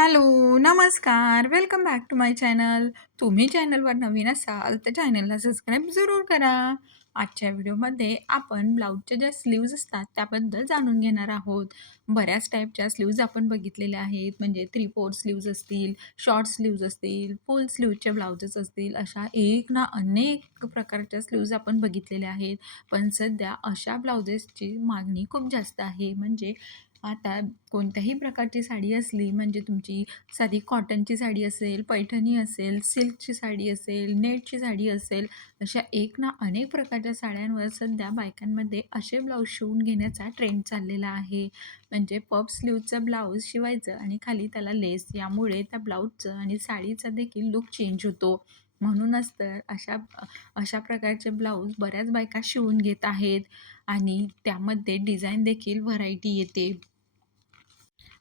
Hello, नमस्कार. Welcome back to my channel. तुम्ही चॅनलवर नवीन असाल तर चॅनलला सबस्क्राईब जरूर करा. आजच्या व्हिडिओमध्ये आपण ब्लाऊजच्या ज्या स्लीव्ज असतात त्याबद्दल जाणून घेणार आहोत. बऱ्याच टाईपच्या स्लीव्ज आपण बघितलेल्या आहेत. म्हणजे 3/4 स्लीव्ज असतील, शॉर्ट स्लीव्ज असतील, फुल स्लीव्हचे ब्लाउजेस असतील. अशा एक ना अनेक प्रकारच्या स्लीव्ज आपण बघितलेल्या आहेत. पण सध्या अशा ब्लाउजेसची मागणी खूप जास्त आहे. म्हणजे आता कोणत्याही प्रकारची साडी असली म्हणजे तुमची साधी कॉटनची साडी असेल, पैठणी असेल, सिल्कची साडी असेल, नेटची साडी असेल, अशा एक ना अनेक प्रकारच्या साड्यांवर सध्या बायकांमध्ये असे ब्लाऊज शिवून घेण्याचा ट्रेंड चाललेला आहे. म्हणजे पफ स्लीव्हचं ब्लाऊज शिवायचं आणि खाली त्याला लेस, यामुळे त्या ब्लाऊजचं आणि साडीचा देखील लूक चेंज होतो. म्हणूनच तर अशा प्रकारचे ब्लाऊज बऱ्याच बायका शिवून घेत आहेत आणि त्यामध्ये डिझाईन देखील व्हरायटी येते.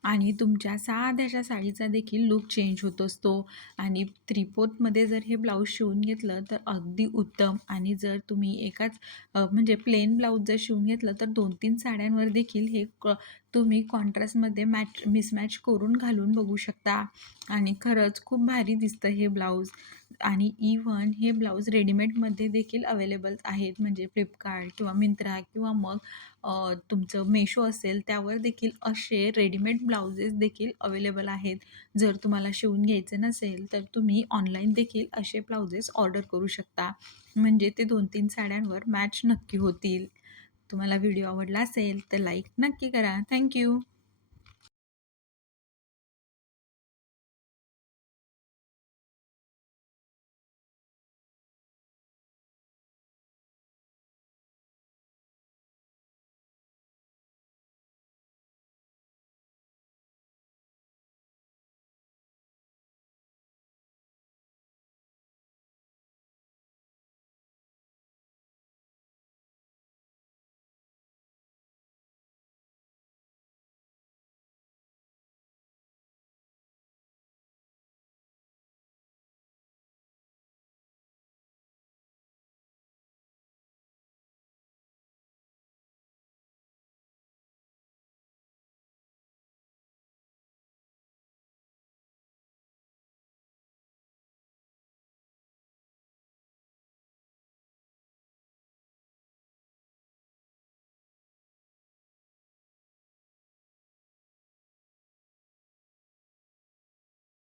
आणि तुमच्या साध्याशा साडीचा देखील लूक चेंज होत असतो. आणि 3/4मध्ये जर हे ब्लाऊज शिवून घेतलं तर अगदी उत्तम. आणि जर तुम्ही म्हणजे प्लेन ब्लाऊज जर शिवून घेतलं तर 2-3 साड्यांवर देखील तुम्ही कॉन्ट्रास्टमध्ये मिसमॅच करून घालून बघू शकता. आणि खरंच खूप भारी दिसतं हे ब्लाऊज. आणि इव्हन हे ब्लाऊज रेडीमेडमध्ये देखील अवेलेबल आहेत. म्हणजे फ्लिपकार्ट किंवा मिंत्रा किंवा मग तुमचं मेशो असेल त्यावर देखील असे रेडीमेड ब्लाउजेस देखील अवेलेबल आहेत. जर तुम्हाला शिवून घ्यायचे नसेल तर तुम्ही ऑनलाईन देखील असे ब्लाउजेस ऑर्डर करू शकता. म्हणजे ते 2-3 साड्यांवर मॅच नक्की होतील. तुम्हाला व्हिडिओ आवडला असेल तर लाईक नक्की करा. थँक